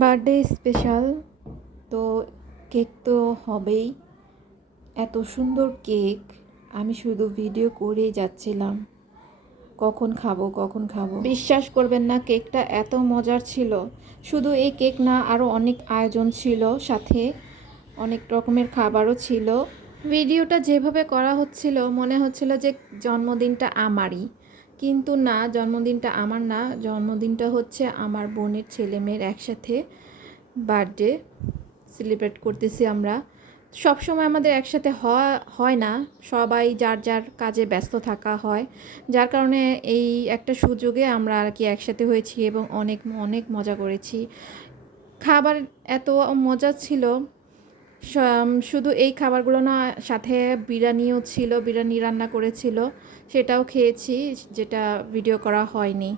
Birthday special তো cake তো হবেই। এত সুন্দর কেক, আমি শুধু ভিডিও করেই যাচ্ছিলাম কখন খাবো কখন খাবো। বিশ্বাস করবেন না, কেকটা এত মজার ছিল। শুধু এই কেক না, আরও অনেক আয়োজন ছিল, সাথে অনেক রকমের খাবারও ছিল। ভিডিওটা যেভাবে করা হচ্ছিল মনে হচ্ছিল যে জন্মদিনটা আমারই, কিন্তু না, জন্মদিনটা আমার না, জন্মদিনটা হচ্ছে আমার বোনের ছেলে মেয়ের একসাথে বার্থডে সেলিব্রেট করতেছি আমরা। সব সময় আমাদের একসাথে হয় না, সবাই যার যার কাজে ব্যস্ত থাকা হয়, যার কারণে এই একটা সুযোগে আমরা আর কি একসাথে হয়েছি এবং অনেক অনেক মজা করেছি। খাবার এত মজা ছিল, শুধু এই খাবারগুলো না, সাথে বিরিয়ানিও ছিল, বিরিয়ানি রান্না করেছিল, সেটাও খেয়েছি, যেটা ভিডিও করা হয়নি।